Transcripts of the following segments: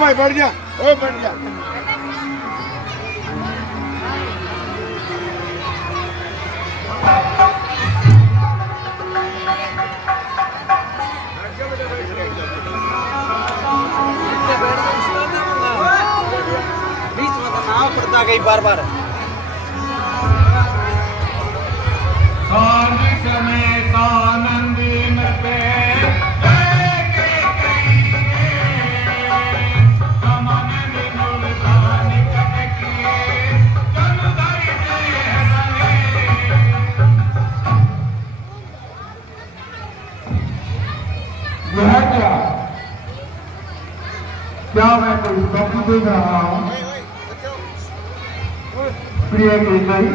भाई बढ़ जा, ओ बढ़ जा। बीच में तो नाव पड़ता गई बार बार। समेत आनंदी में पे क्या मैं कोई स्वप्न देख रहा हूँ? प्रिय केकई,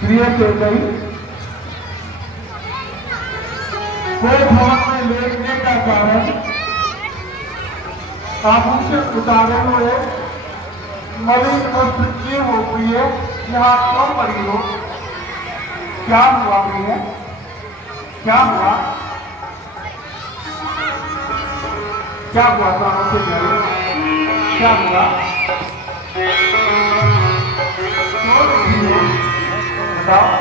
प्रिय केकई, कोई भवन में लेटने का कारण आभूषण उतारे हुए मलिन वस्त्र किए हो प्रिय, यहाँ क्यों पड़ी हो? क्या हुआ प्रिय? क्या हुआ? क्या हुआ प्राणों से प्यारे? क्या हुआ? क्यों दुखी हो? बताओ।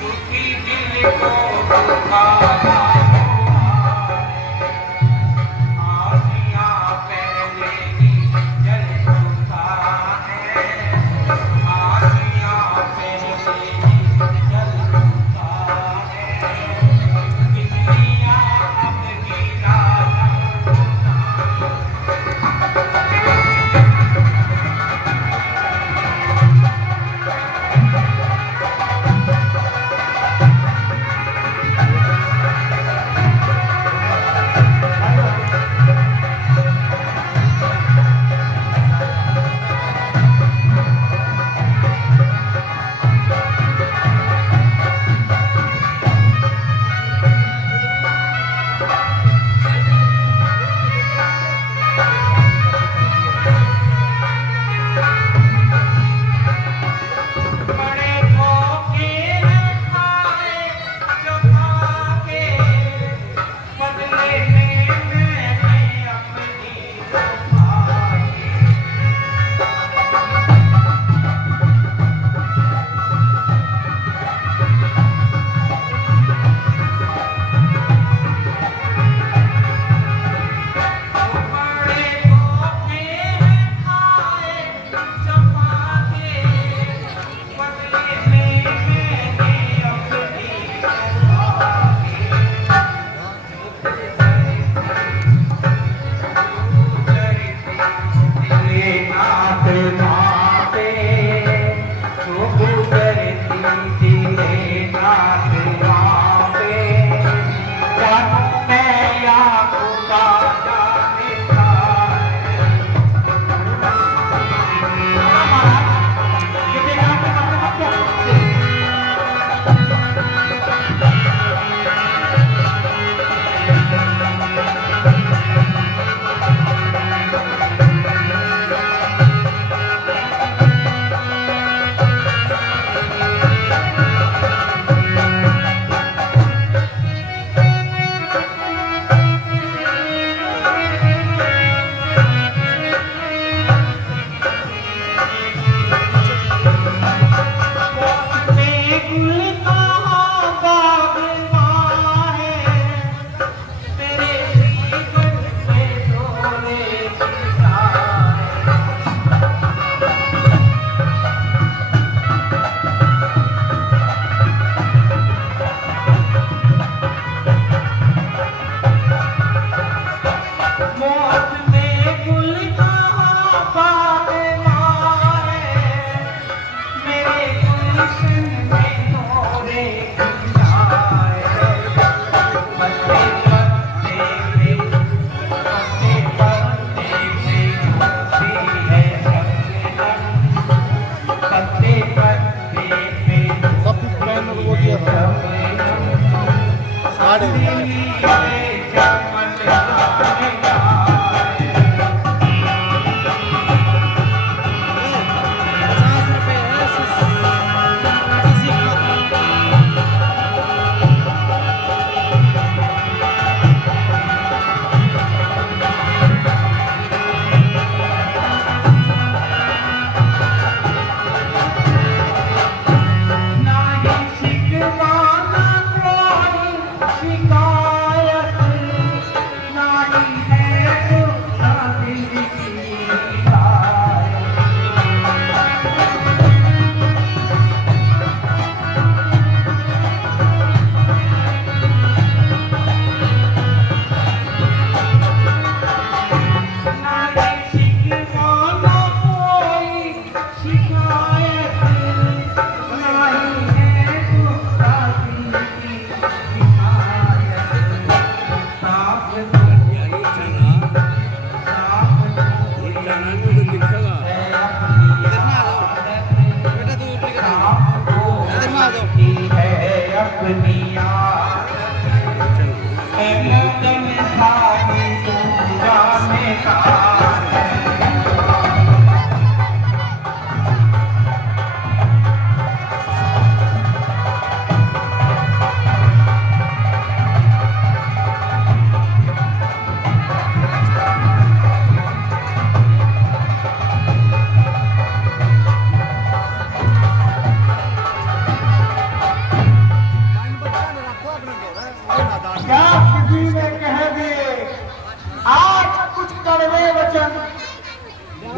दुखी दिल को दुखाया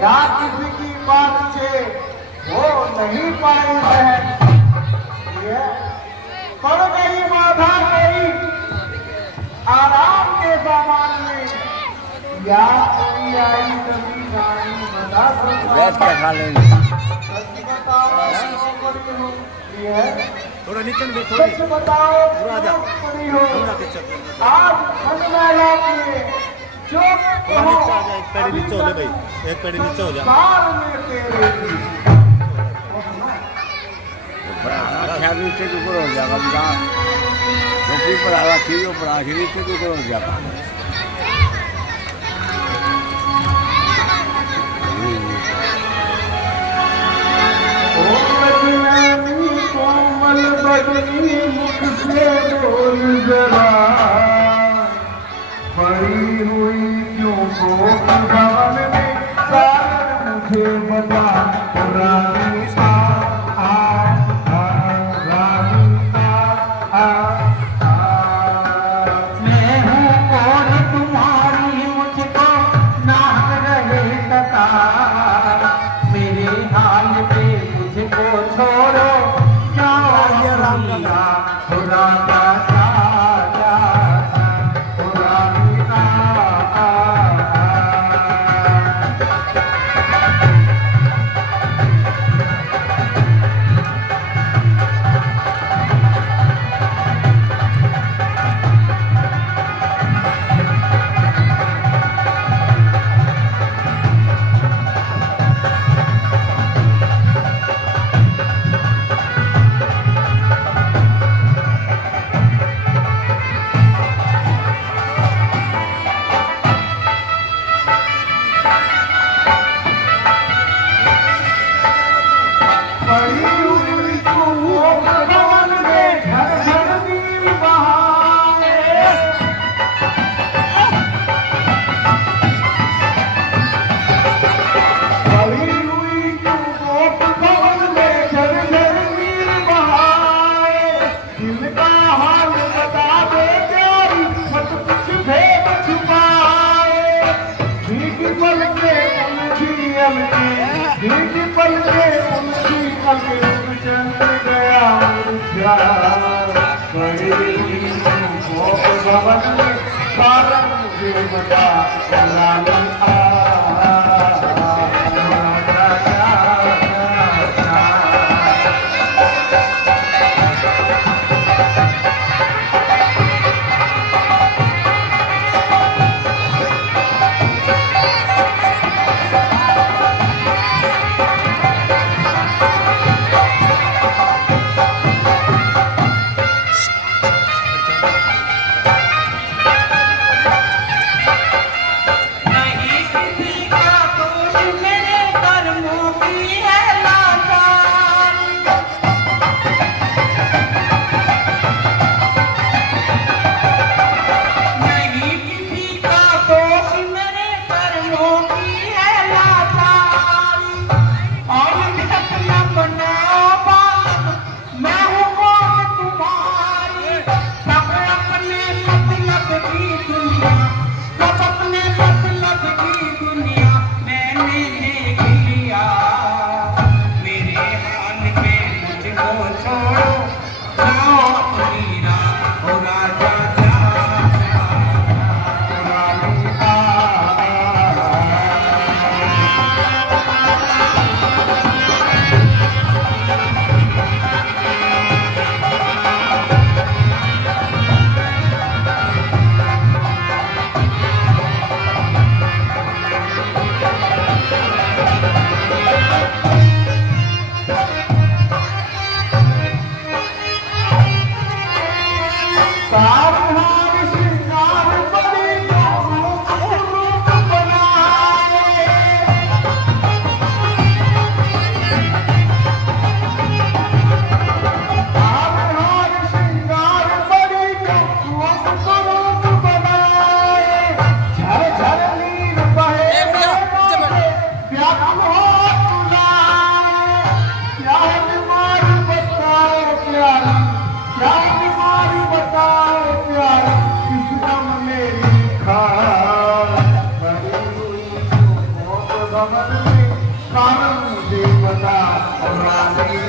या किसी की बात से हो नहीं पाई बहन। ये पड़ गई बाधा गई आराम के सामान में, या कोई आई कभी गाड़ी बता बैठ के खा लेंगे। सच बताओ क्यों पड़ी हो? ये थोड़ा नीचे में देखो सच बताओ पूरा जा। क्यों पड़ी हो? पूरा पीछे आप मन में लाके जो थोड़ा नीचे आ जा, एक पैर नीचे हो ले भाई, एक पैर नीचे हो जा। संसार में तेरे की ख्याल नीचे के ऊपर हो जाएगा बिना टोपी पर आवा थी ऊपर आखिर नीचे के ऊपर हो जाएगा। कोमल बदनी मुख से बोल जरा, पड़ी हुई क्यों कोक भवन में कारण मुझे बता। रानी रानी मैं हूँ कौन तुम्हारी मुझको नाक रहे तता, मेरे हाल पे मुझको छोड़ो खुदा का खुदा गमन में कारण मुझे बता रानी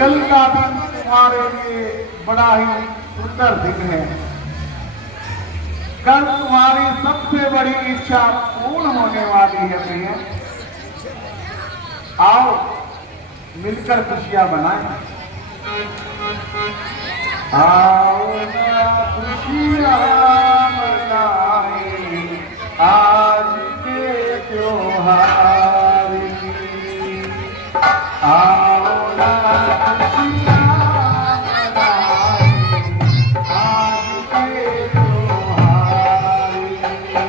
कल का दिन तुम्हारे लिए बड़ा ही सुंदर दिन है। कल तुम्हारी सबसे बड़ी इच्छा पूर्ण होने वाली है प्रिय। आओ मिलकर खुशियां बनाएं। आओ ना खुशियां मनाएं आज के त्योहार की। आओ ना खुशियां मनाएं आज के त्योहार की।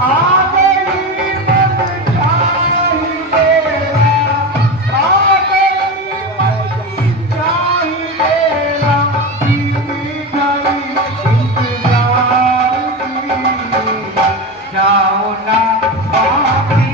आ गई मत चाहिए, आ गई मत चाहिए, इंतजार की। जाओ ना बाकी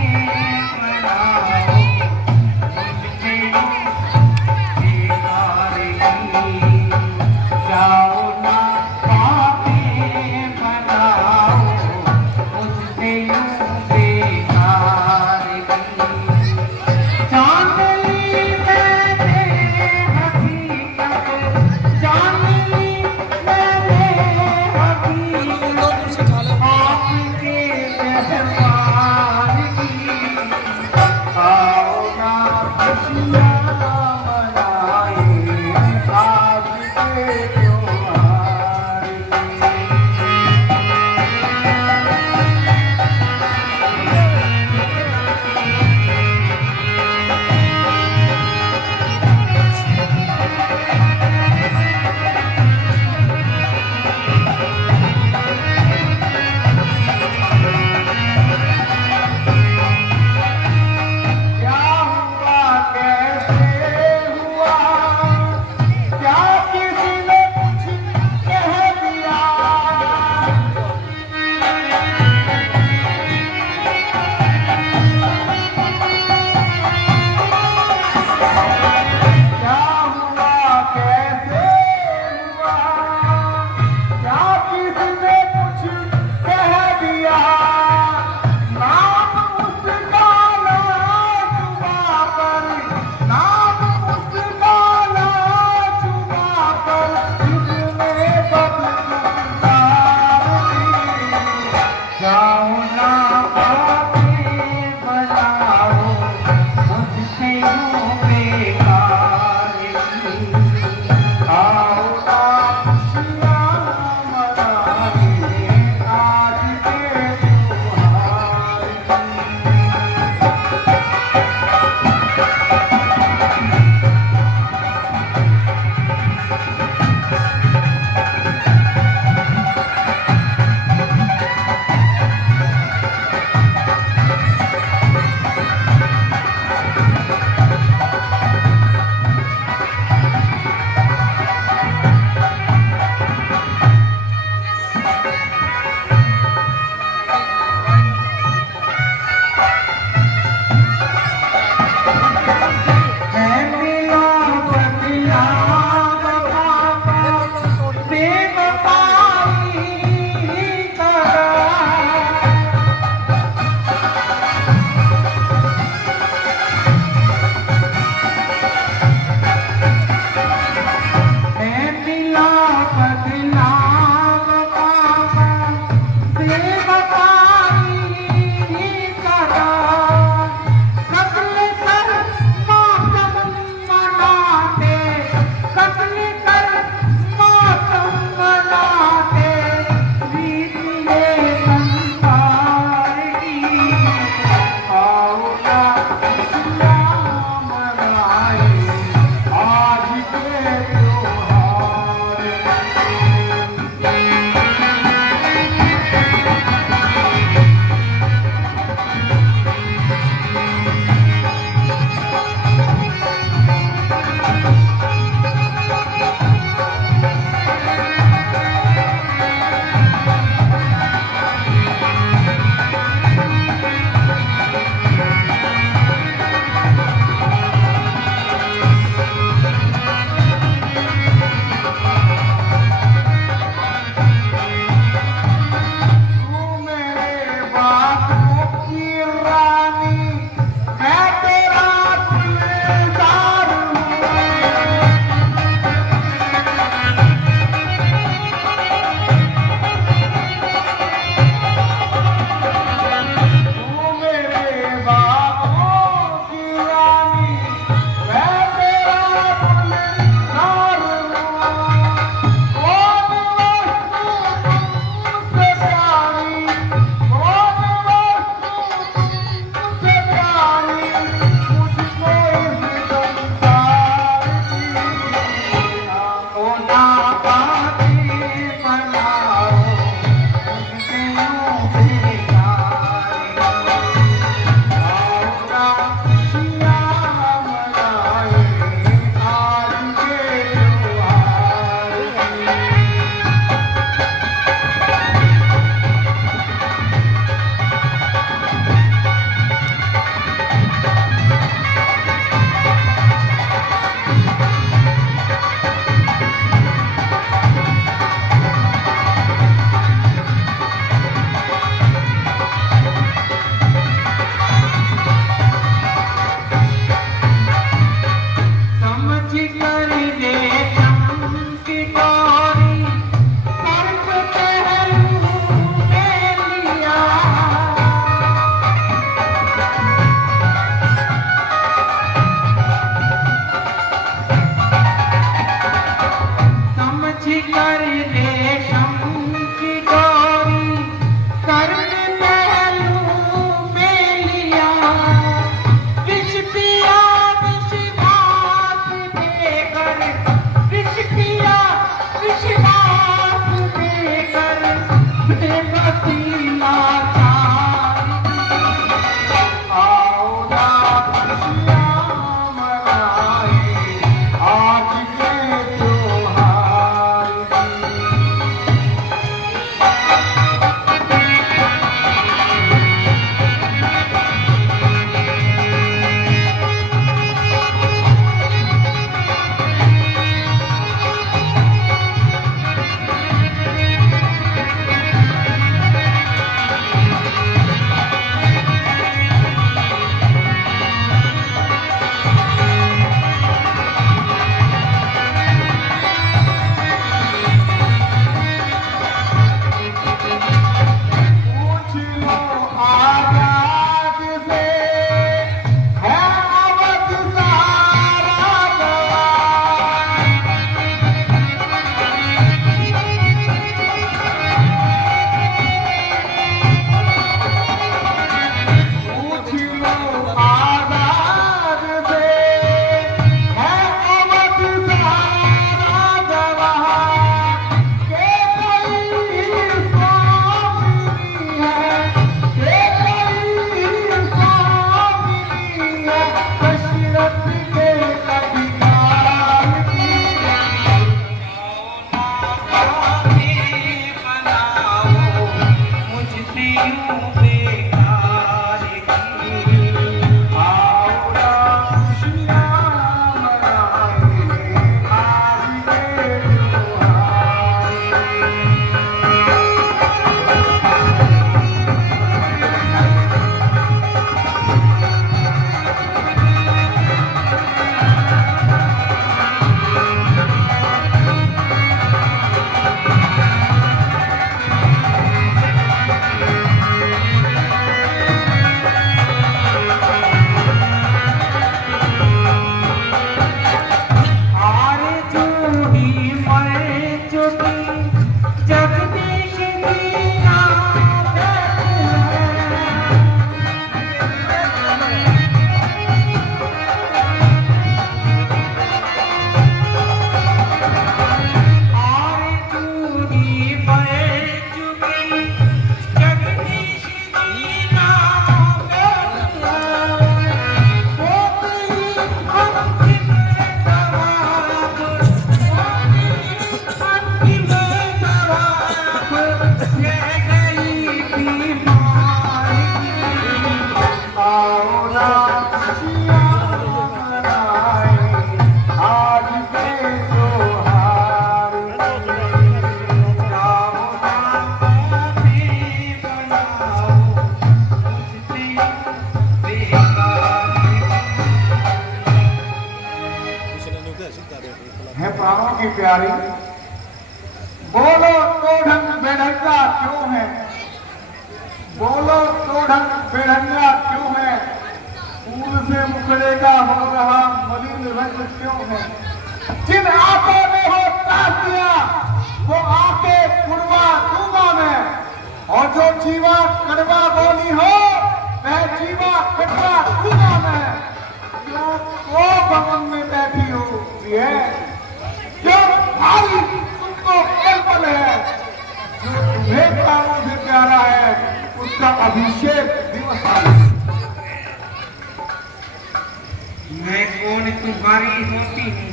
कर रेशम की डोरी सर में पहलू में लिया, विष पिया विषघात देकर, विष पिया विषघात देकर बेबसीमा आओ ना खुशियाँ मनाए आज के त्योहार की। पूछ लो आजाद से है अवध सारा जवान, पूछ लो आजाद से है अवध सारा जवान, के कोई स्वामी है, के कोई स्वामी है दशरथ के अधिकार की। बनाओ मुझसे यूं बेकार की। आओ ना खुशियाँ मनाए आज के त्योहार की। हार जो ही मर चुकी जगदीश की आदत है, हार जो ही मर चुकी जगदीश की आदत है, वो गई अंतिम दवाब, अंतिम दवाब रह गई बीमारी। आओ ना खुशियाँ मनाए आज के त्योहार की। आओ ना मुझसे बनाओ मुझसे बेकार है प्राणों की प्यारी, बोलो तो ढंग बेढंगा क्यों है, बोलो तो ढंग बेढंगा क्यों है, फूल से मुखड़े का हो रहा मलिन रंग क्यों है। जिन आंखों में हो तास दिया वो आंखें कुड़वा दूंगा मैं, और जो जीवा कड़वा बोली हो वह जीवा कड़वा दूंगा मैं। क्यों वो भवन में बैठी होती है, जो भाई तुमको कल्पन है, जो तुम्हें प्राणों से प्यारा है उसका अभिषेक दिवस है। मैं कौन तुम्हारी होती हूँ,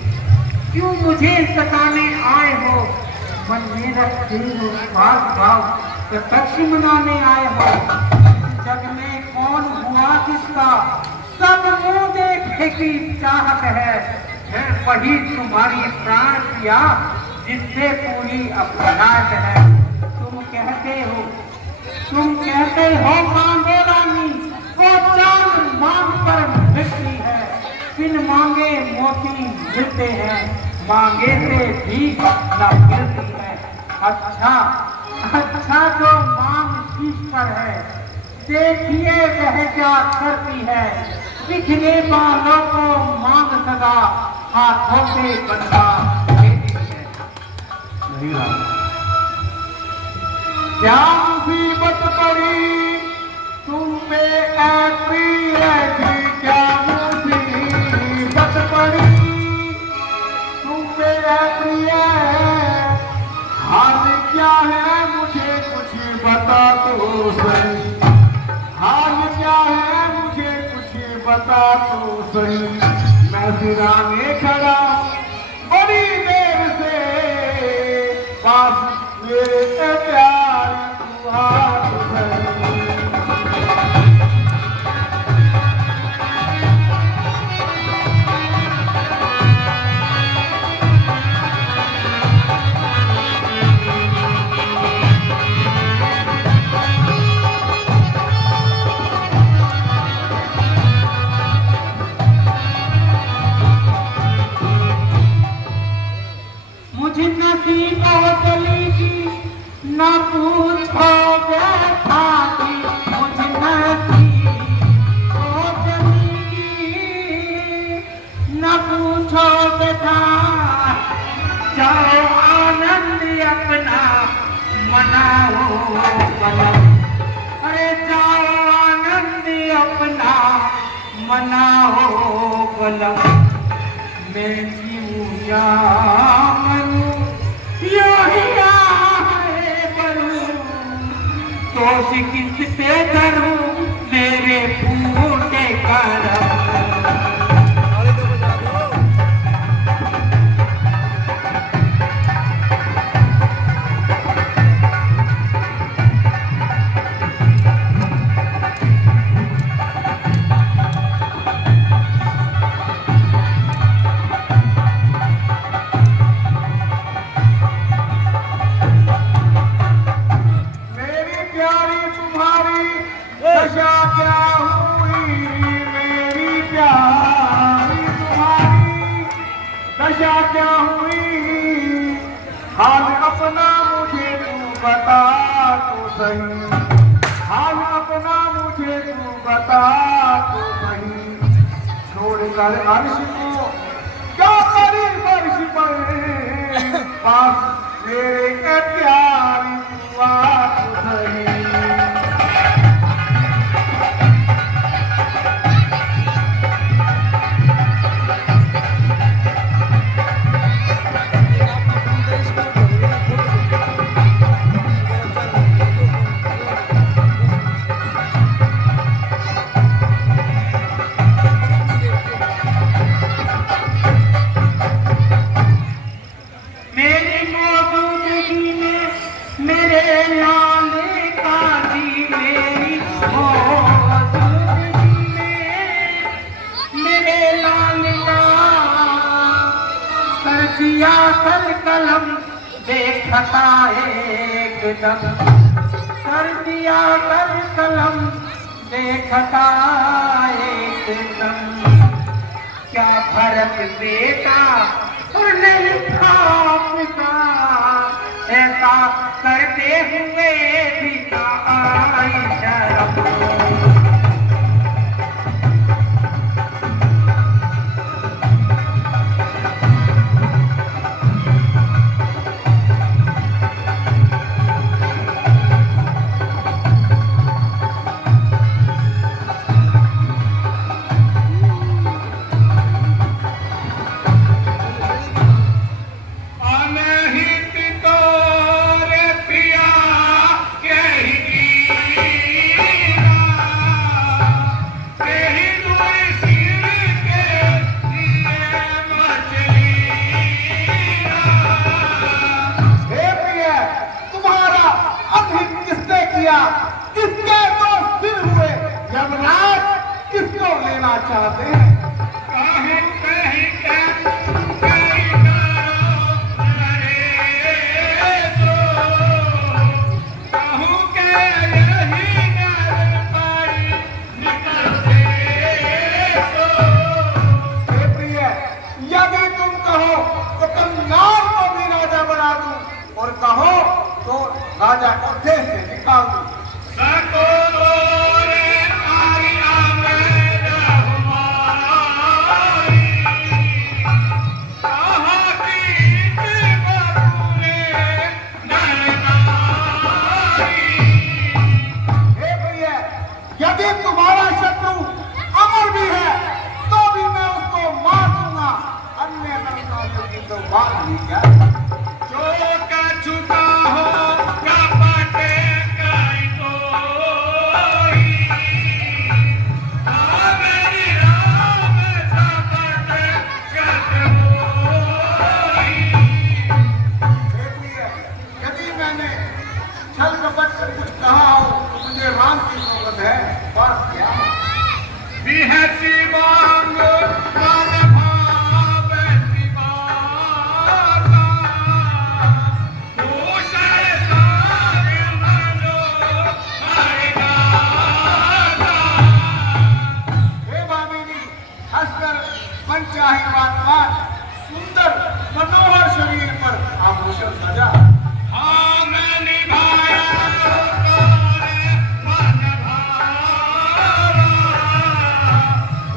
क्यों मुझे सताने आए हो, मन में रखते हो भाग भाव प्रत्यक्ष मनाने आए हो। इस जग में कौन हुआ किसका सब मुंह देखने की चाहत है वही तुम्हारी प्राण प्रिया जिससे पूरी अपराध है। तुम कहते हो मांगो रानी, वो चांद मांग पर मिलती है, बिन मांगे मोती मिलते हैं, मांगे से भी न मिलती है। अच्छा जो मांग शीश पर है, देखिए वह क्या करती है, दिखने वालों को मांग सदा हाथों से बनवा देती है। हीरा, क्या मुसीबत पड़ी तुम पे ऐ प्रिय जी, क्या मुसीबत पड़ी तुम पे ऐ प्रिय, हाल क्या है मुझे कुछ बता तो सही, हाल क्या है मुझे कुछ बता तो सही। मैं सिराने खड़ा बड़ी देर से, पास मेरे प्यार तू आ तो सही। मुझे नसीब गली की न पूछो बैठा की, मुझे नसीब गली की न पूछो बैठा, जाओ आनंद अपना मनाओ बलम, अरे जाओ आनंद अपना मनाओ बलम। मैं जीऊं या मरूं यही आहे करूं, दोष किस पे करूं मेरे फूटे करम। दशा क्या हुई मेरी प्यारी तुम्हारी, दशा क्या हुई, हाल अपना मुझे तू बता तो सही, हाल अपना मुझे तू बता तो सही। छोड़कर अर्श को क्या करी फर्श पर, पास मेरे प्यारी तू आ तो सही। कर कलम देखता एकदम, कर दिया कर कलम देखता एकदम। क्या फर्क बेटा और नहीं था पिता, ऐसा करते हुए भी ना आई शर्म। किसके तो सिर हुए यमराज किसको लेना चाहते हैं? यदि तुम कहो तो कन्नार को भी राजा बना दूं, और कहो तो राजा को देश से निकाल दूं। ये तो बात नहीं क्या चौका चुका हो कपट काई कोई मेरी राम सपट कटोई। देखिए, यदि मैंने छल कपट से कुछ कहा हो तो मुझे राम की जरूरत है, बात क्या बिहसी मांगो मन भाव सिवाता दूसर साग मनो हर गाता। हे भामिनी, हंसकर मनचाही बात मान, सुंदर मनोहर शरीर पर आभूषण सजा। हाँ मैं निभाया तुम्हारे मन भावा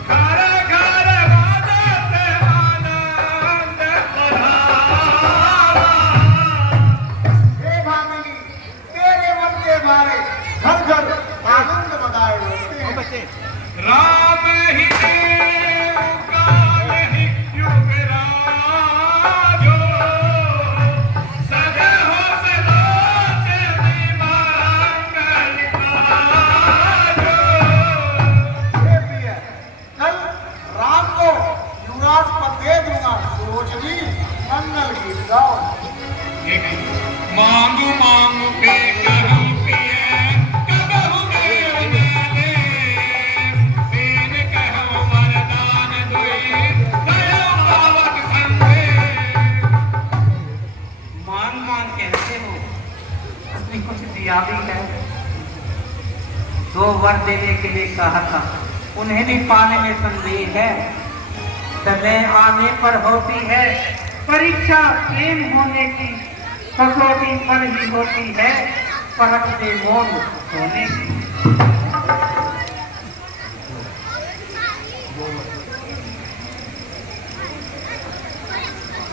घर घर बाजत आनंद बधावा। हे भामिनी, तेरे मन के मारे घर घर आनंद बधाए होते हैं। राम ही देव काल ही युगराजो सदा हो सलोच मंगल काजो। हे प्रिय, कल राम को युवराज पद दे दूंगा। सुरोचनी, मंगल गीत गाओ। मांगू मांगू के कहूँ पिए कबहू देव न दे तेन कहूँ वरदान दुई भयो पावक संगे। मान मान कहते हो, उसने कुछ दिया भी है। 2 वर देने के लिए कहा था, उन्हें भी पाने में संदेह है। समय आने पर होती है परीक्षा, प्रेम होने की कसौटी पर ही होती है परखते मौन होने की।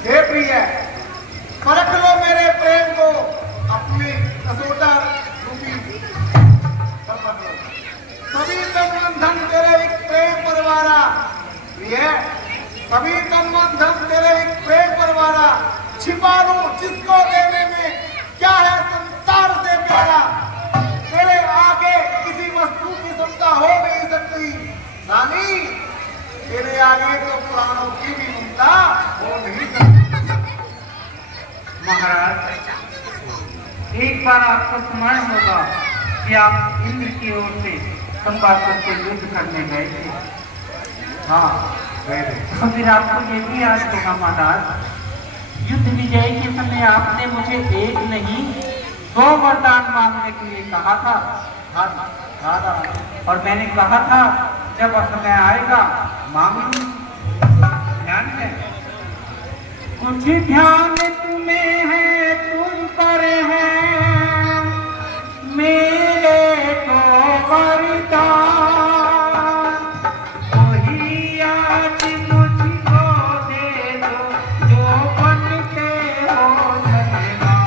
हे प्रिय, परख लो मेरे प्रेम को अपनी कसोटा रूपी पर रख लो। सभी तन मन धन तेरे एक प्रेम परवारा। प्रिय, सभी तन मन धन तेरे एक प्रेम परवारा। छिपा लूं जिसको देने में, क्या है संसार से प्यारा। तेरे आगे किसी वस्तु की क्षमता हो नहीं सकती। रानी, तेरे आगे तो प्राणों की भी ममता हो नहीं सकती। महाराज, एक बार आपको स्मरण होगा कि आप इंद्र की ओर से संपासुर से युद्ध करने गए थे। हाँ, गए थे। तो फिर आपको ये भी याद होगा महाराज, युद्ध विजय के समय आपने मुझे एक नहीं 2 वरदान मांगने के लिए कहा था। हाँ, हाँ, हाँ। और मैंने कहा था जब समय आएगा मांग लूंगी। ध्यान है? कुछ ध्यान तुम्हें है, तुम पर है मेरे को वरदान। वही आज मुझको दे दो जो बनते हो धनवान।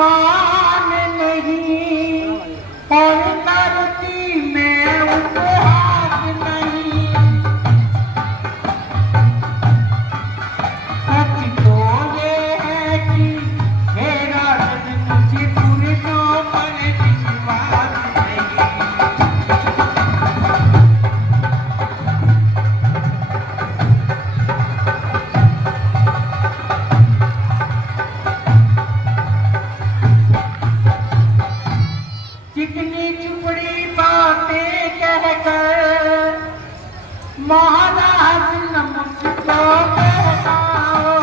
मान नहीं और करती मैं उपहास नहीं। सच तो ये है कि मेरा दिल मुझे पुरुषों पर विश्वास नहीं। चिकनी चुपड़ी बातें कहकर महाराज न मुझको बहकाओ।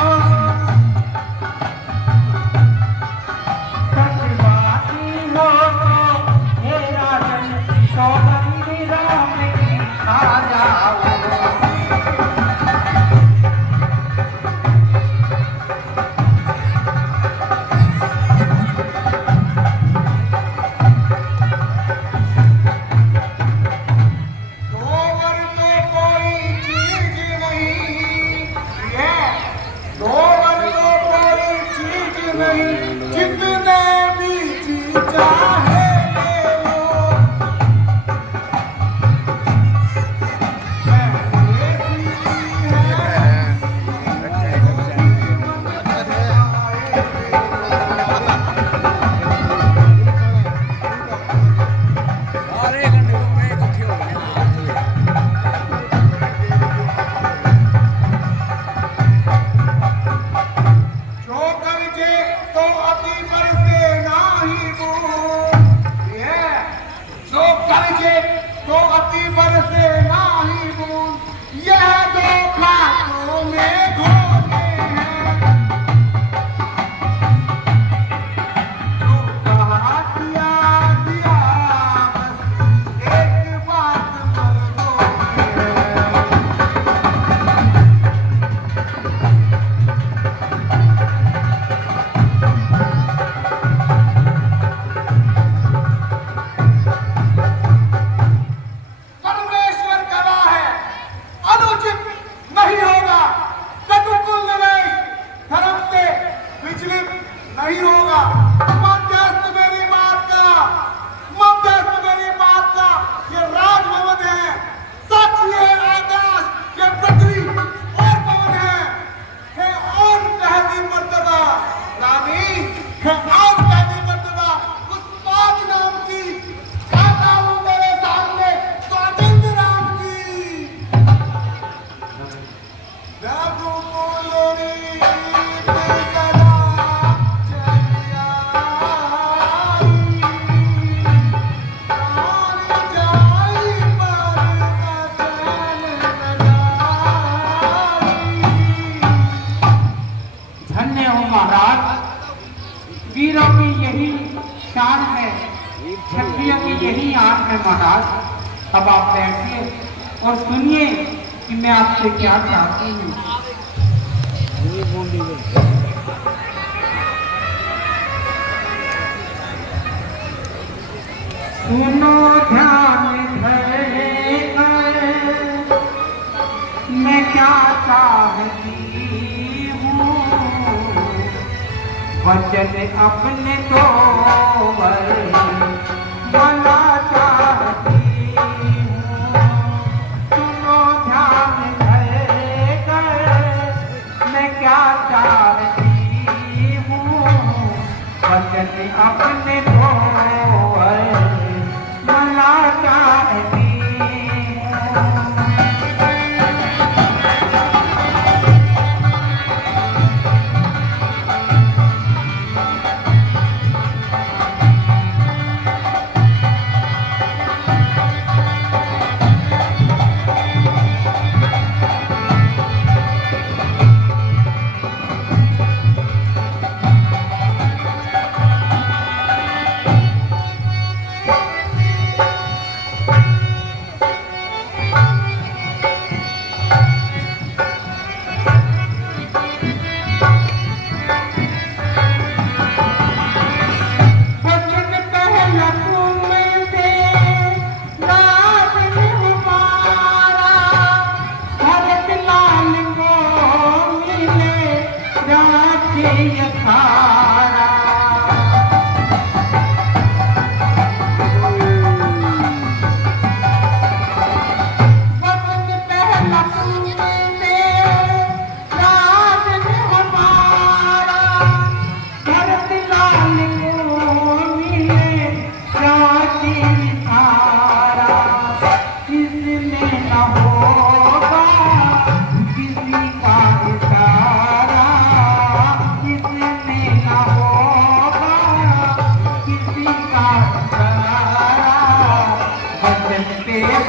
सचवादी हो तो मेरा जन सौगंधी राम की खा जाओ। दोवर तो कोई चीज नहीं, ये दोवर तो कोई चीज नहीं, जितने भी जी चाहे ले लो। सारे घंटे में इकट्ठे हो गए। जो करजे तो अति बरसे नाही बूंद, ये जो करजे तो अति बरसे नाही बूंद, यह दो खातों में घोले हैं। जो कहा दिया दिया, बस एक बात मर्दों की है। परमेश्वर गवाह है, अनुचित नहीं होगा, तदुकुल निर्णय धर्म से विचलित नहीं होगा। मध्यस्थ मेरी बात का, मध्यस्थ मेरी बात का, ये राजभवन है, साक्षी है आकाश, ये पृथ्वी और पवन है और पहली मर्तबा रानी है और पहली मर्तबा उस पाक नाम की गाता हूं मेरे सामने स्वातंत्र राम की। रघुकुल रीत सदा चली आई, प्राण जाई पर अचल न जाई। धन्य हो महाराज, वीरों की यही शान है, क्षत्रियों की यही आन है महाराज। अब आप बैठिए और सुनिए कि मैं आपसे क्या चाहती हूँ। ये बोली है। सुनो ध्यान धरे कर, मैं क्या चाहती हूँ। वचन अपने तो बना चाहती हूँ। सुनो ध्यान धरे कर, मैं क्या चाहती हूँ। वचन अपने तो बना चाहती हूँ।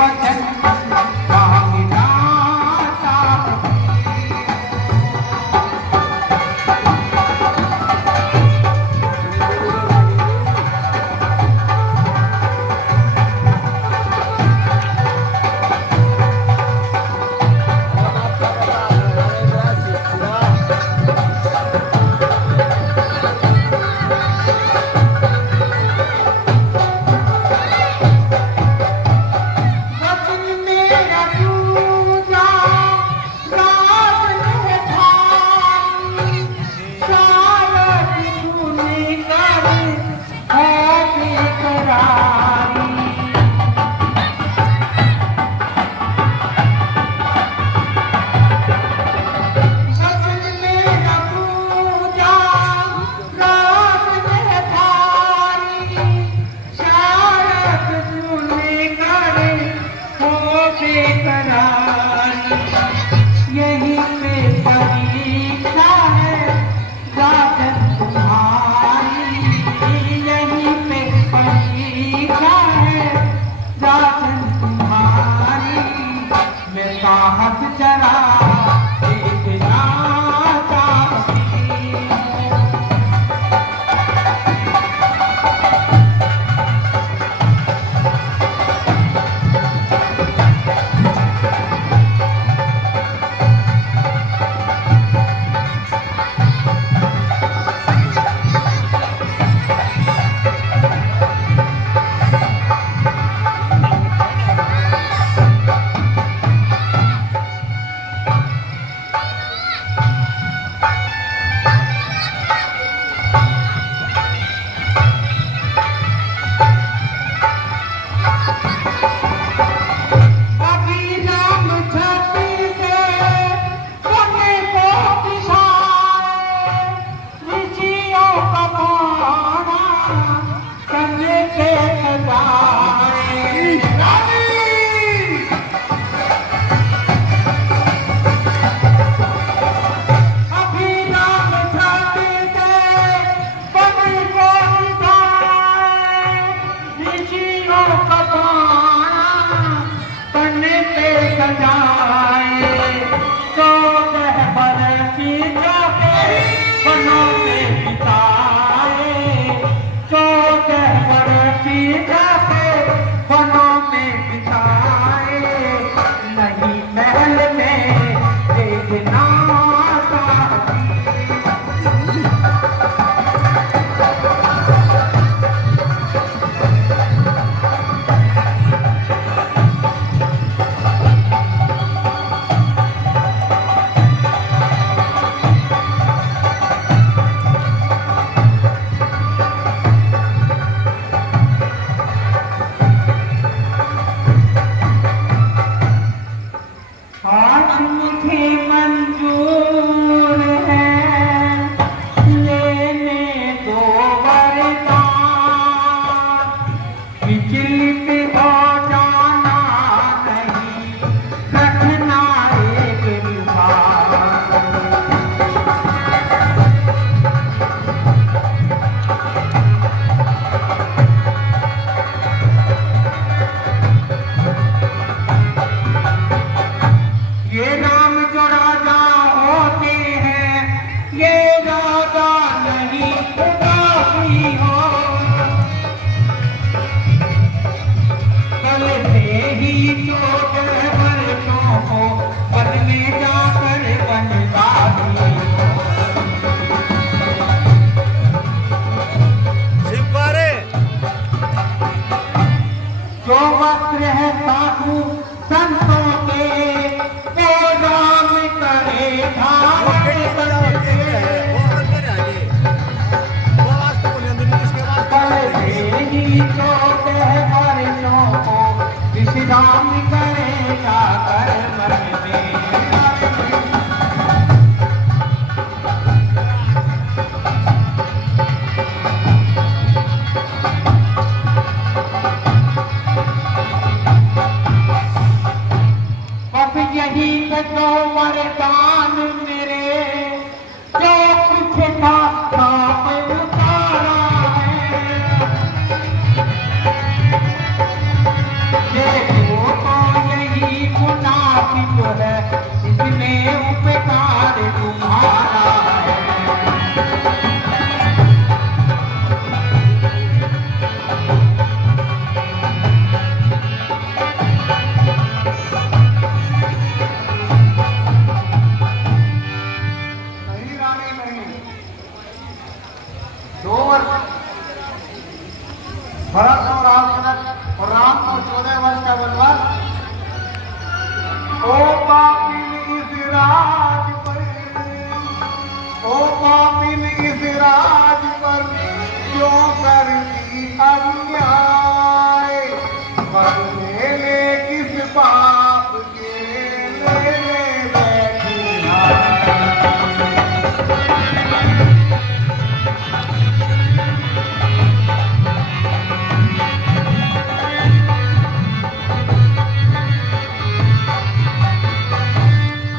भजन स्वामीनाथ वचन मेरा पूजा गावन है भाई शायद तूने कर है बेकरारी वचन मेरा पूजा गावन है भाई शायद तूने कर हो बेकरारी यही पे परीक्षा है राजन तुम्हारी यही पे परीक्षा है राजन तुम्हारी मैं साहस जरा देखना चाहती हूँ अभी राम छाती से सोने को दिखाए ऋषियों का पाना करने के सजाए अभी राम छाती से सोने को दिखाए ऋषियों का पाना करने पे सजाए तो बरस की जाके बनों में बिताए तो बरस की जाके बनों में बिताए नहीं महल में देखना चाहती आज मुझे मंजूर है लेने दो वरदान विचलित हो जाना नहीं रखना एक विवाद ये नाम जो राजा होते हैं ये राजा नहीं उदासी हो कल से ही चोट वर्षों को वन में जाकर वनवासी हो जो वस्त्र है साधु संतों के वो राम करे धारण करके कल से ही चोट है वर्षों को विश्राम करेगा कर मन में तो वरदान मेरे जो कुछ था आप उतारा है देखो तो भरत और रामचंद्र और राम को 14 वर्ष का वनवास। ओ पापिन इस राज पर, ओ पापिन इस राज पर क्यों करती अन्याय, बदले ले किस पाप के लेने बैठी हाय।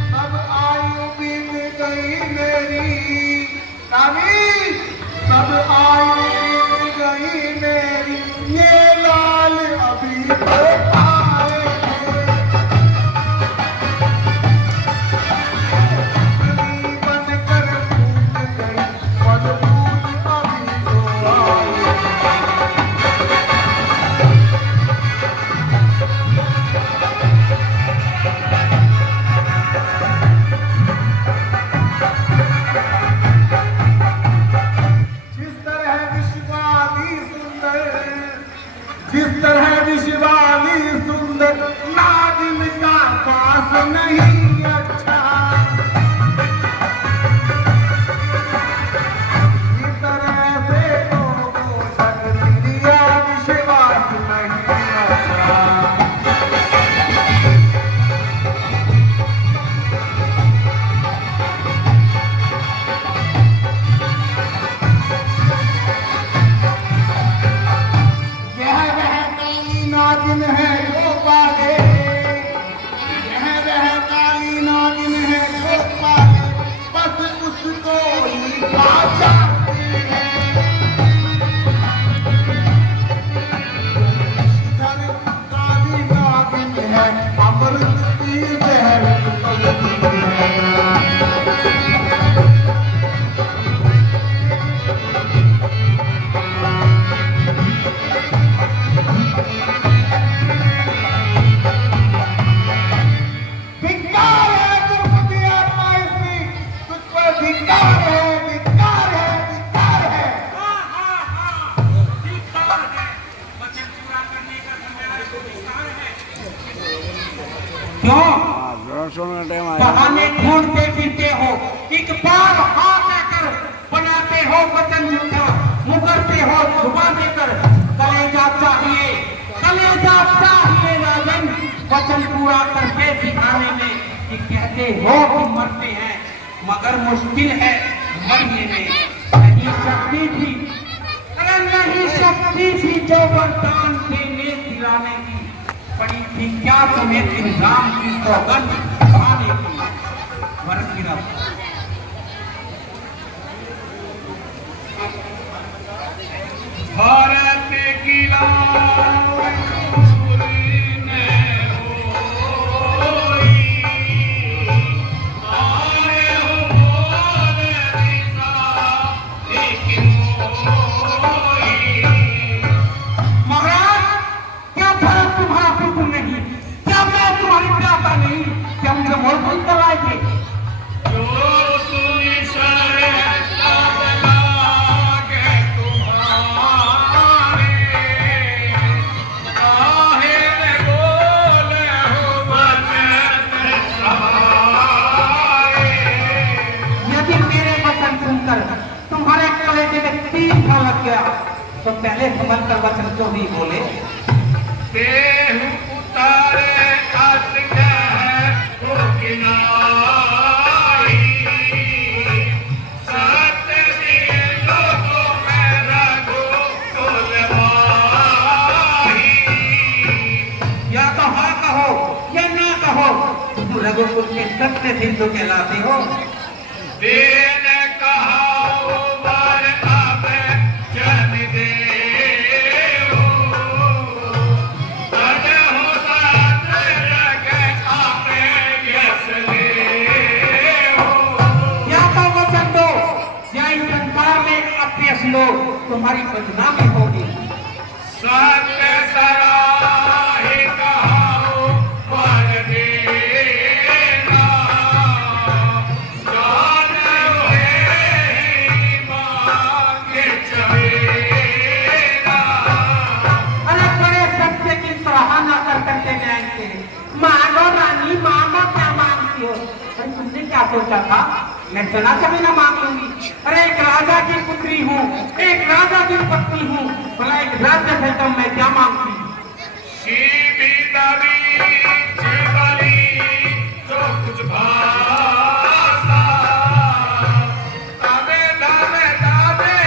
सब आयु बीत गई मेरी, ये लाल अभी तो आए बनकर फूट गई, फूट अभी तो आए। जिस तरह विश्वाली सुंदर नागिन का पास नहीं अच्छा, इस तरह से लोगों शक्ति दिया विश्वास नहीं अच्छा। नागिन है जो पाले, यह वह काली नागिन है जो पाले, बस उसको ही पा जाती है। इधर काली नागिन है, अमृत की जहर निकलती है। बहाने ढूंढते फिरते हो, एक बार हाथ आकर बनाते हो वचन झूठा, मुकरते हो झुमा देकर। कलेजा चाहिए राजन, वचन पूरा करके दिखाने में। कि कहते हो कि मरते हैं, मगर मुश्किल है मरने में। नहीं शक्ति थी, अरे नहीं शक्ति थी जो वरदान देने दिलाने की, पड़ी थी क्या तुम्हें इल्जाम की सौगंध खाने की। वर्ष की रात भारत की तो पहले समझ कर वचन क्यों नहीं बोले। देह उतारे अस कह किनारी, सत दिलों को मैं रघु कुलवाही। या तो हाँ कहो या ना कहो, तुम रघुकुल के सत्य सिंधु कहलाते हो। देन कहा तुम्हारी बदनामी होगी। सत्य सराहे कहाओ पर देना, जान हुए मांगे चलेना। सोचा था मैं चना चमेला मांग लूंगी। अरे एक राजा की पुत्री हूँ, एक राजा की पत्नी हूँ, भला एक राज्य से तब मैं क्या मांगती। शीबी दबी जीवली जो कुछ भासा तबे दावे दावे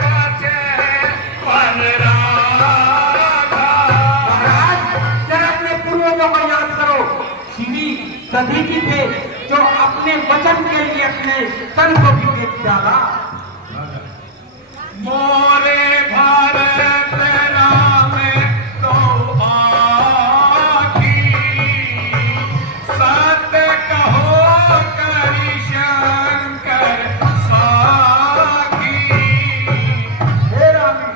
बचे पर राधा। महाराज जरा अपने पूर्वजों को याद करो। शिवी सदी की थे जो अपने वचन के लिए अपने तन को भी बेच डाला। मोरे भारत नाम तो आखी सत्य कहो करि शंकर साखी। हे रामी,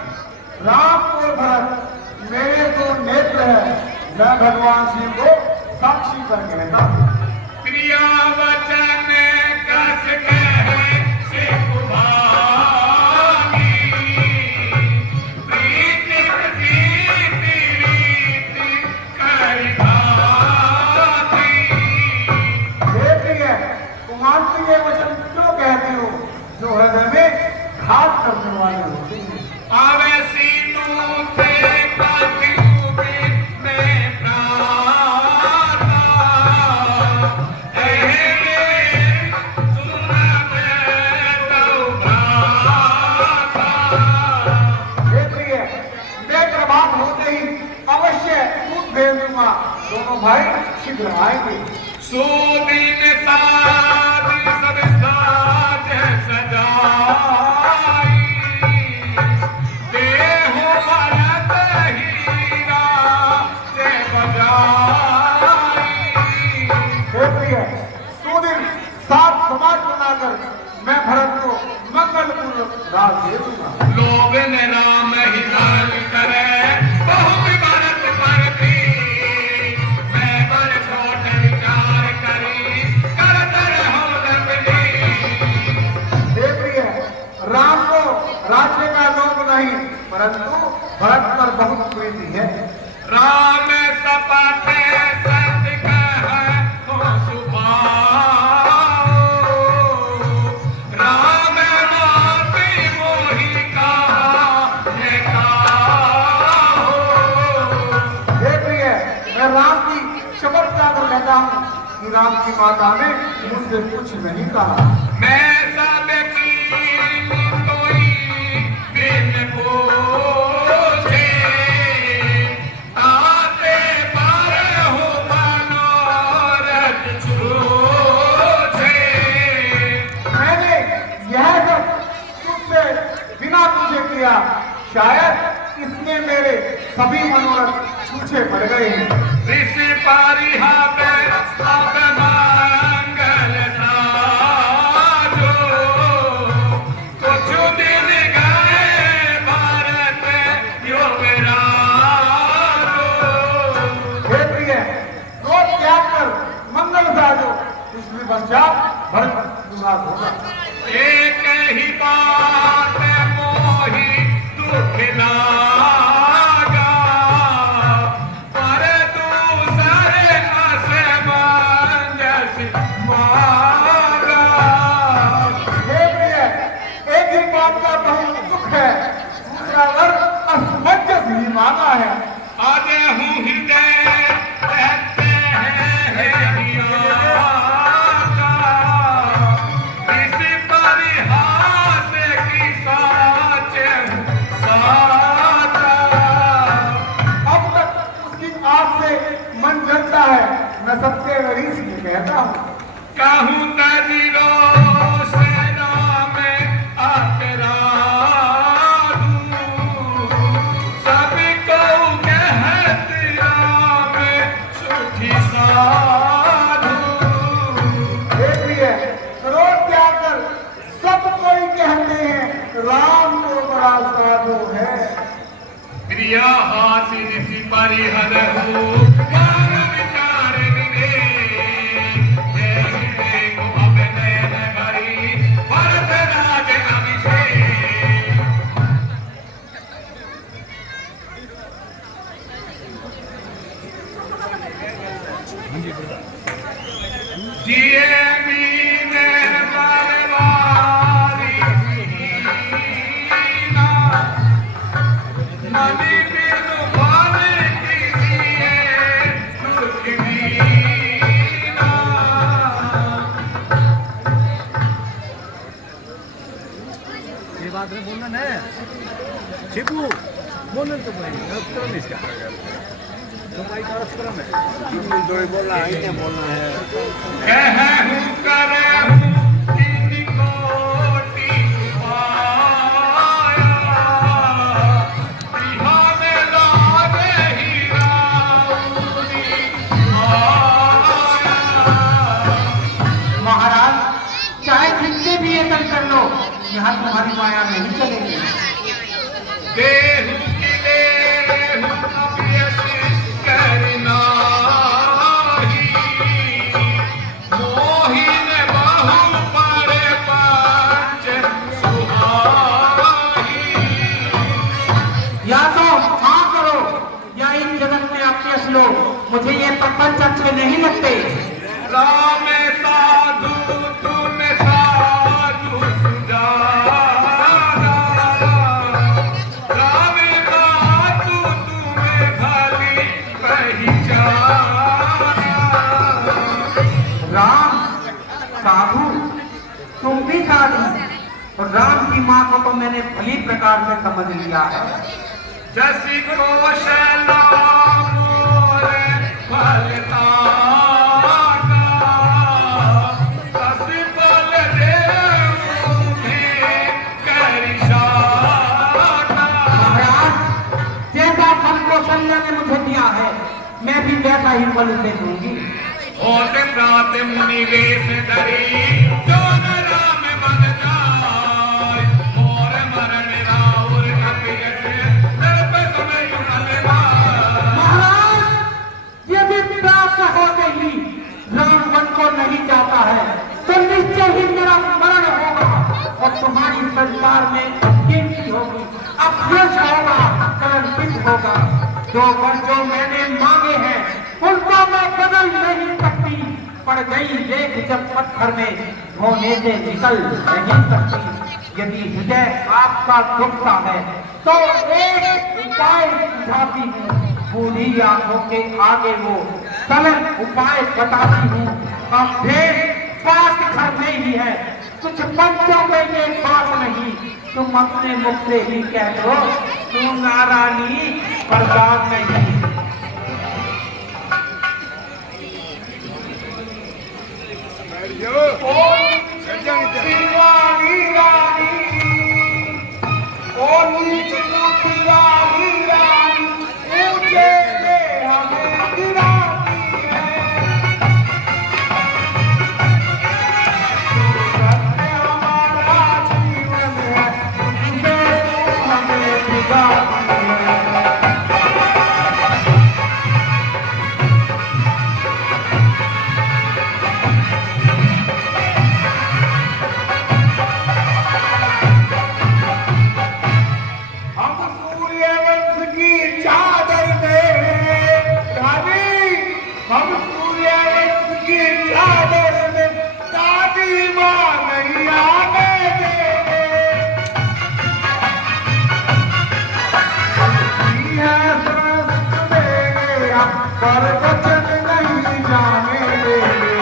राम और भरत मेरे दो नेत्र है। मैं भगवान शिव को साक्षी कर कहता हूँ। प्रिया वचन कस कहे से कुमारी प्रीति प्रीति रीति करि भाती। हे प्रिय, कुमार ये वचन क्यों कहती हो जो हृदय में घात करने वाले होते हैं। आवे सीनू ते कातिऊ में प्राता एहे सुनते दो भ्राता। हे प्रिय, मैं प्रभात होते ही अवश्य दूध भेज दूंगा। दोनों भाई शीघ्र आएंगे। सुदिन सादिन सब साज सजाई देहो भरत हीरा से बजाई। हे प्रिय, सुदिन सात समाज बनाकर मैं भरत को मंगल पूर्वक राज दे दूंगा। लोग ने राम ही धर्म करे बहुत भरत पर भी मैं बड़ छोट विचार करी करत रहो दबली। हे प्रिय, राम को राज्य का लोभ नहीं परंतु भरत पर बहुत प्रीति है। राम सपटे सत्य कह तो सुभाओ राम माती मोहि कहा ये काहो। हे प्रिय, मैं राम की शपथ खाकर कहता हूँ कि राम की माता ने मुझसे कुछ नहीं कहा। मैं सब कीन कोई बिन पूछे आते पर हो मनोरथ छूछे। मैंने यह सब तुझसे बिना पूछे किया, शायद इसमें मेरे सभी मनोरथ छूछे पड़ गए हैं। ऋषि पारिहा पे सब मंगल साजो कुछ दिन गए भारत युवराजो। हे प्रिय, क्रोध त्याग कर मंगल साजो, इसमें पश्चात भरत विवाद होगा। एक ही बात मोहि दुख लागा पर दूसरे असमंजस मांगा। हे प्रिय, एक ही बात का बहुत दुख है, दूसरा वर्ग असमंजस ही माना है। आज हूँ हृदय कहते हैं हियाका इस परिहास की साच साचा। अब तक उसकी आग से मन जलता है। मैं सबसे गरीब से कहता हूँ, कहूँ तजिलो सेना में आकरा दूँ सबको कहत राम सुखी साधु। हे प्रिय, क्रोध त्याग कर सब कोई कहते हैं राम तो बड़ा साधु है। प्रिया हासि ऋषि परिहर हो ज्ञान विचार विवेक जय विवेक अब नयन भरी भरत राज अभिषेक। जिए मीन शिबू बोलने तो भाई परस्परम इसका तुम्हारी परस्परम है शिबू थोड़ी बोलना है क्या बोलना है कहूं करहूं तीन कोटि माया बिहाने लागे हीराउनी माया महाराज चाहे जितने भी ये कर लो, यहाँ तुम्हारी माया नहीं चलेगी। देहु की देहु अभ्यस करना ही मोहिन बहु पर पंच सुहाई या तो हाँ करो या इन जगत में अपयस लो, मुझे ये प्रपंच अच्छे नहीं लगते। राम साधु तुम साधु सुजाना राम साधु तुम्हें भली पहचाना राम साधु, तुम भी साधु, और राम की माँ को तो मैंने भली प्रकार से समझ लिया है। जसी कौशला मोर फलताना तसी फल देव तुम्हें करिशाना महाराज, जैसा फल कौशल्या ने मुझे दिया है, मैं भी वैसा ही फल उसे दूंगी। होते प्रात मुनि वेश धरी जो न राम मन जाय मोर मरण राउर कपियस दर्प समय युगल भाय महाराज, यदि प्राप्त होते ही राम वन को नहीं जाता है तो निश्चय ही मेरा मरण होगा और तुम्हारी संसार में गिनती होगी, अपयश होगा, कर्मपित होगा। जो वर जो मैंने मांगे हैं उनको मैं बदल नहीं सकती, पड़ गई रेख जब पत्थर में धोने से निकल नहीं सकती। यदि हृदय आपका दुखता है तो एक उपाय सुझाती हूँ, बूढ़ी आंखों के आगे वो सरल उपाय बताती हूँ। अब भेद बात घर में ही है, कुछ बच्चों में ये बात नहीं, तुम अपने मुख से ही कह दो तू नारानी बर्बाद नहीं। दीवानी रानी ओ नीच रूपी रानी रानी ऊंचे से हमें गिराती है सत्य हमारा जीवन है तुझे हमें गिराती है हम सूर्यवंश की चादर में रानी, हम सूर्यवंश की चादर में दादी माँ नहीं आने देंगे। है सरस देंगे हम, पर वचन नहीं जाने देंगे।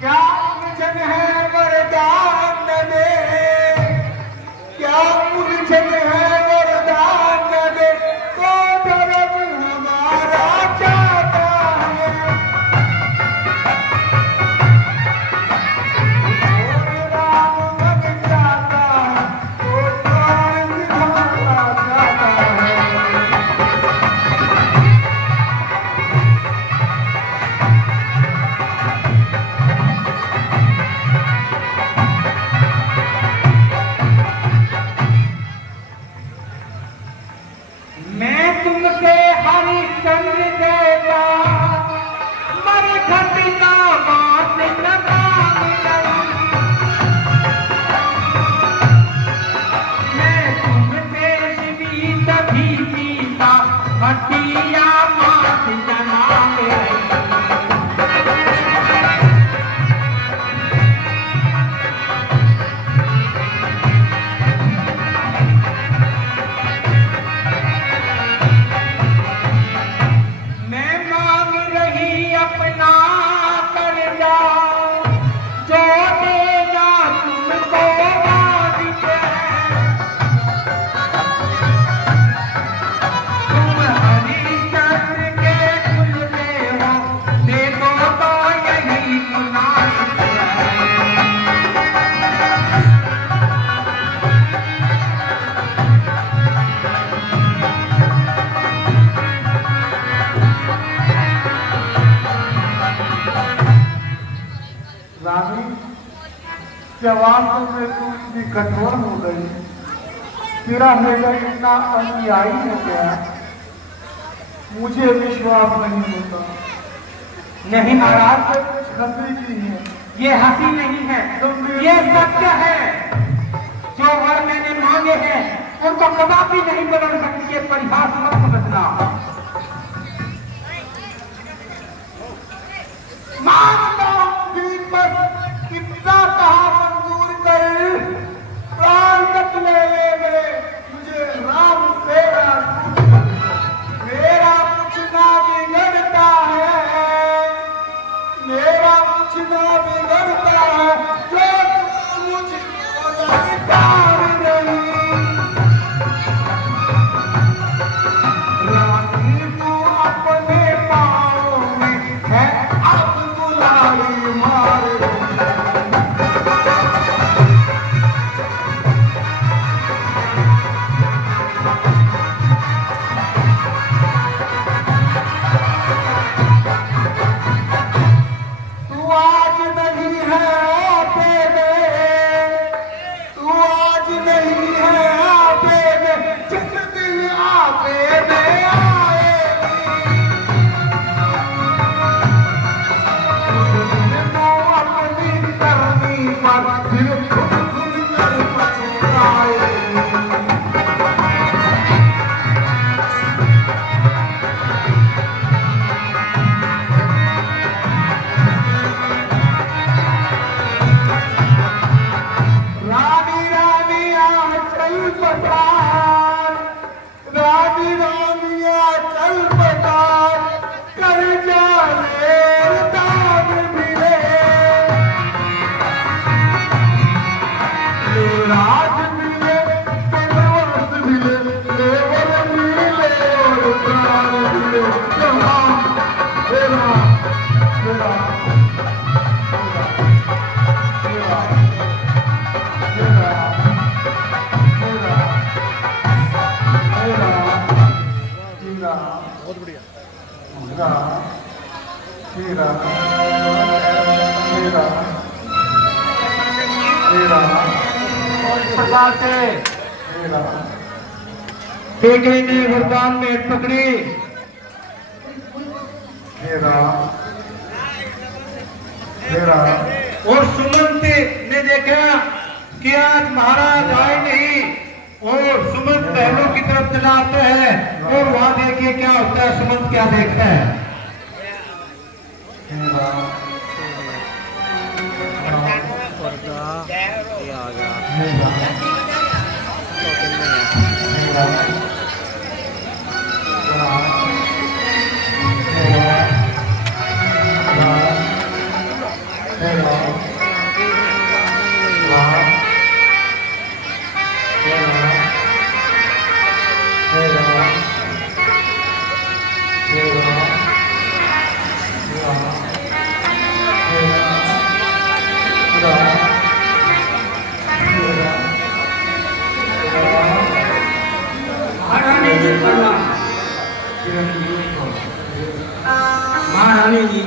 क्या उलझन है वरदान में, क्या उलझन है वरदान में, तो धर्म हमारा चाहता है। और राम मन जाता है तो प्राण निभाना चाहता है। मैं तुमसे हरिश्चंद्र देता मरघट का बात लगान लगी। मैं तुमसे शिवी तभी पीता हटिया मात जना रही। क्या वास्तव में तू इतनी कठोर हो गई? तेरा हृदय इतना अनुयायी हो गया, मुझे विश्वास नहीं होता। नहीं महाराज, से कुछ हंसी की है। ये हंसी नहीं है, ये सत्य है। जो वर मैंने मांगे हैं उनको कदापि नहीं बदल सकती। ये परिहास मत समझना। मांगता हूं कि बस कितना कहा मंजूर कर, प्राण तक ले ले, मुझे राम से मेरा कुछ ना बिगड़ता है, मेरा कुछ ना बिगड़ता है, जो तू मुझको लगता नहीं। रानी तू अपने पाँव में है, अब बुलाई मार तू आज नहीं है आपे में, तू आज नहीं है आपे में, जिस दिन आपे में आएगी, उस दिन तू अपनी करनी पर फिर खुद खुद कर पछताएगी। रानी रानी चल पतार, रानी रानी चल पतार, कर जाने दाग मिले, राज मिले, परवस मिले, लेवर मिले और प्राण मिले। तेरा तेरा तेरा तेरा तेरा बहुत बढ़िया। प्रकार से बेटे ने वरदान में पकड़ी। और सुमंत ने देखा कि आज महाराज आए नहीं, और सुमंत पहलों की तरफ चला आता है। और वहां देखिए क्या होता है, सुमंत क्या देखता है। महारानी जी,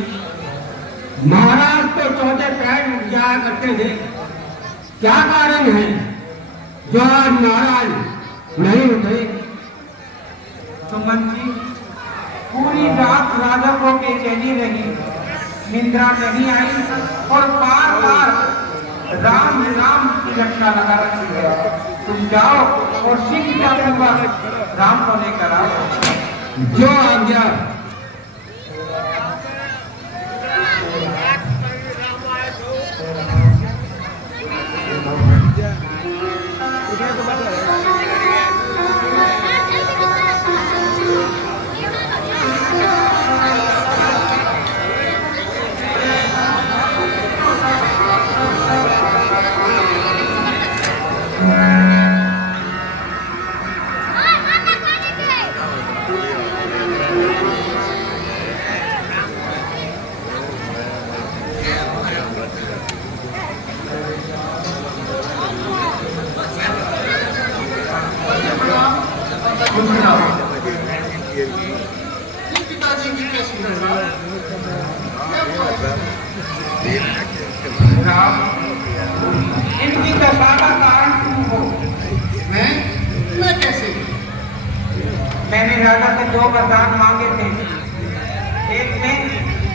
महाराज तो चौथे पैर उठ जाया करते थे, क्या कारण है जो आज महाराज नहीं उठे? सुमन जी, पूरी रात राजा को बेचैनी रही, निंद्रा नहीं आई, और बार बार राम राम की रक्षा लगा रखी है। तुम जाओ और शीघ्र राम को लेकर आओ। जो आज्ञा। इनकी दशा का कारण तुम हो। मैं कैसे? मैंने राजा से 2 वरदान मांगे थे। एक में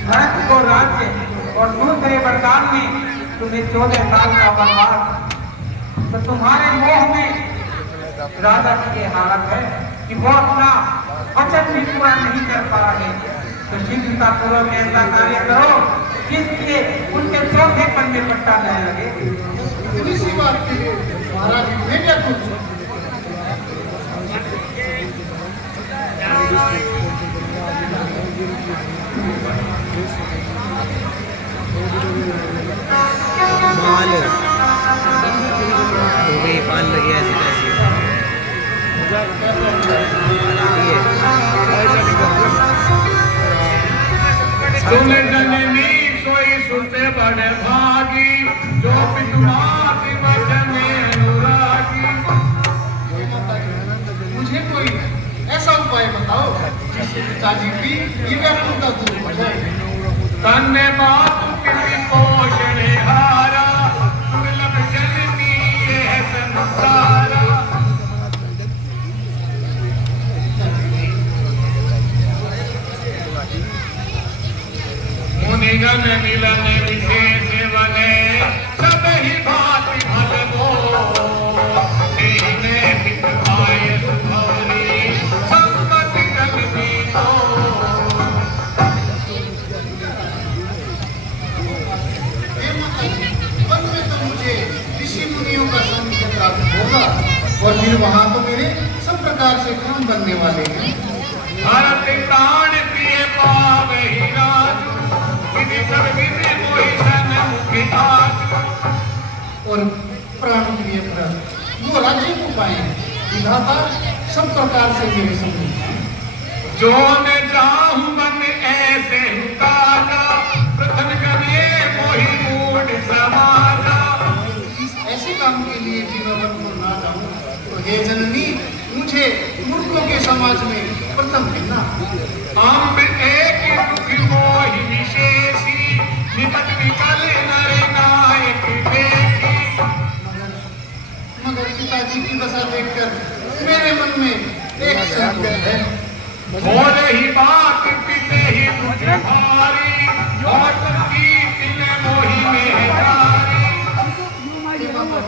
भरत को राज्य और दूसरे वरदान में तुम्हें 14 साल का वनवास। तो तुम्हारे मोह में राजा की ये हालत है कि वो अपना वचन भी पूरा नहीं कर पा रहे। तो शीघ्रता पूर्वक ऐसा कार्य करो जिससे उनके चौथे पन्ने पट्टा न लगे। इसी बात के लिए महाराज मैं क्या कुछ माल हो गई, पान लगे ऐसे तैसे। सुन जननी सोई सुनते बड़े भागी, जो पितुमाती वचन अनुरागी। मुझे कोई ऐसा उपाय बताओ जिससे पिताजी की ये व्याकुलता दूर हो जाए। तन्ने मातु पिति पोषणे हारा, दुर्लभ जननी ये संसारा। मुनिगण मिलन विशेष बने, सब ही भांति भल वो। तेने पित पाए सुभौरी, संपत्ति जगती को। हे माताजी, वन में तो मुझे ऋषि मुनियों का संग प्राप्त होगा और फिर वहाँ तो मेरे सब प्रकार से काम बनने वाले हैं। भरत प्राण प्रिय पावे ही राजू, विधि सब विधि मोहि सन मुखि आजू। और प्राण प्रिय भरत वो राज्य को पाए विधाता सब प्रकार से मेरे समझ। जो न जाहु मन ऐसे ही ताजा, प्रथम करिए मोहि मूढ़ समाजा। इस ऐसे काम के लिए भी मैं वन को ना जाऊं तो हे जननी मुझे मूर्खों के समाज में प्रथम मिलना। अम्ब एक दुखी मोहि विशेषी, निपट विकल नर नायक देखी। मगर पिताजी की दशा देखकर मेरे मन में एक संकोच है। बोल ही बात पिते ही दुख भारी, और की पिने मोहि में जारी। हे बाबा,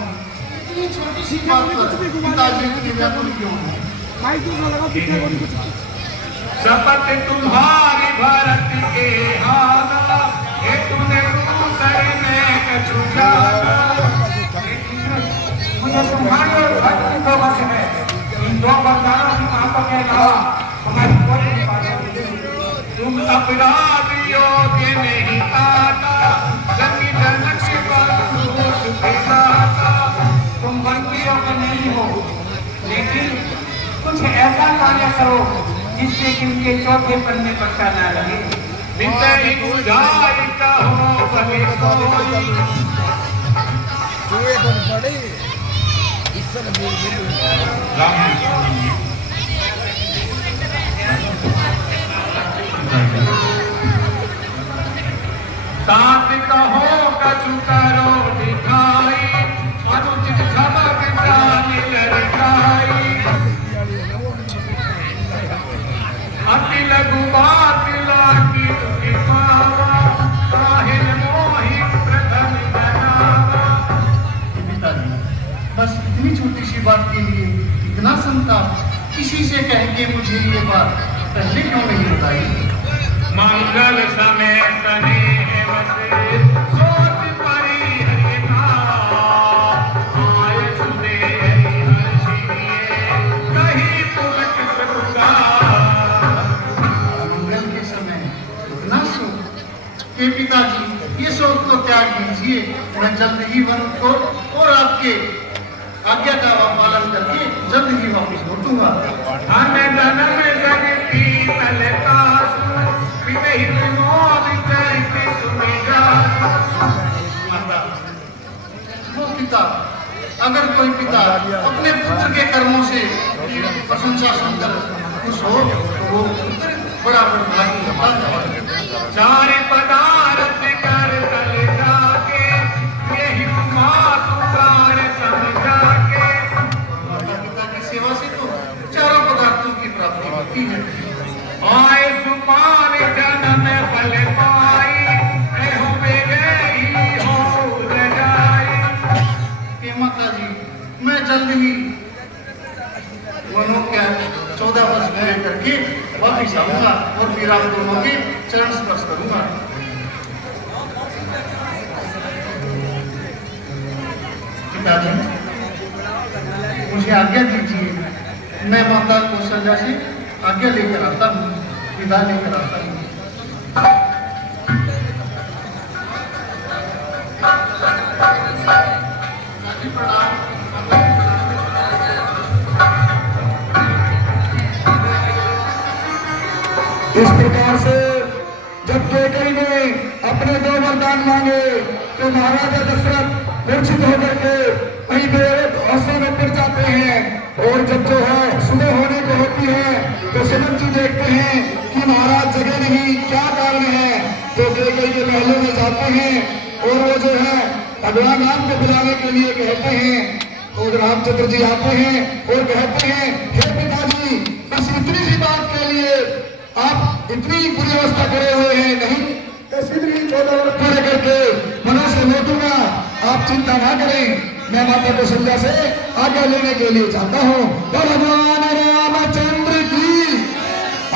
इतनी छोटी सी बात पर पिताजी इतने व्याकुल क्यों हैं? शपथ तुम्हारी भरत के हारा, हे तूने दूसर में कछु जाना। मुझे तुम्हारी और भक्त की सोबत है। इन 2 वरदानों की बातों के अलावा हमारी कोई बात नहीं। तुम अपराध योग्य नहीं पाता, जन्मी जनक बंधु सुखदाता। तुम बंदियों को नहीं हो, लेकिन कुछ ऐसा कार्य करो जिससे कि उनके चौथे पन्ने पट्टा न लगे। नितहि बुझाई कहो सभी सोई, तात कहो कछु करो दिखाई, अनुचित झमक जानी लड़काई। अति लघु बात लागी दुखी पावा, काहिल मोहि प्रथम जनावा। पिताजी बस इतनी छोटी सी बात के लिए इतना संताप, किसी से कह के मुझे ये बात पहले क्यों नहीं बताई? मंगल समय स्नेह बसे, सोच परी हरि नाम। आय सुने हरि हर्षिए, कहीं पुलक प्रभुकार। मंगल के समय इतना शोक। हे पिताजी ये शोक तो त्याग दीजिए, मैं जल्द ही वन को और आपके आज्ञा का पालन करके जल्द ही वापस लौटूंगा। धन जन्म जगती तलतासु, पितहि विनोद करके सुनि जासु। वो पिता, अगर कोई पिता अपने पुत्र के कर्मों से प्रशंसा सुनकर खुश हो तो वो पुत्र बड़ा भागी होता है। चारि पदार्थ कर तल जाके, यही कुमार जल्द ही मनोज्ञ 14 वर्ष पूरे करके वापिस आऊंगा और फिर आप दोनों के चरण स्पर्श करूंगा। पिताजी, मुझे आज्ञा दीजिए, मैं माता कौशल्या से आज्ञा लेकर आता हूँ, विदा लेकर आता हूँ। इस प्रकार से जब कैकेयी ने अपने 2 वरदान मांगे तो महाराजा दशरथ मूर्छित होकर के वहीं पे औसत में पड़ जाते हैं। और जब जो है सुबह होने को होती है तो सुमन जी देखते हैं कि महाराज जगह नहीं, क्या कारण है। तो कैकेयी के महलों में जाते हैं और वो जो है भगवान राम को बुलाने के लिए कहते हैं। और रामचंद्र जी आते हैं और कहते हैं, हे पिताजी, बस इतनी सी बात के लिए आप इतनी बुरी अवस्था करे हुए हैं, नहीं तो सीधी 14 वर्ष पूरे करके मनुष्य लौटूंगा। आप चिंता ना करें, मैं माता कौशल्या से आज्ञा लेने के लिए जाता हूँ। भगवान रामचंद्र की।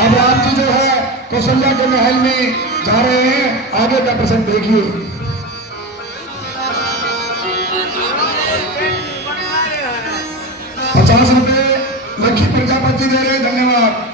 अब राम जी जो है कौशल्या के महल में जा रहे हैं, आगे का प्रसंग देखिए। 50 रुपए लक्ष्मी प्रजापति दे रहे, धन्यवाद।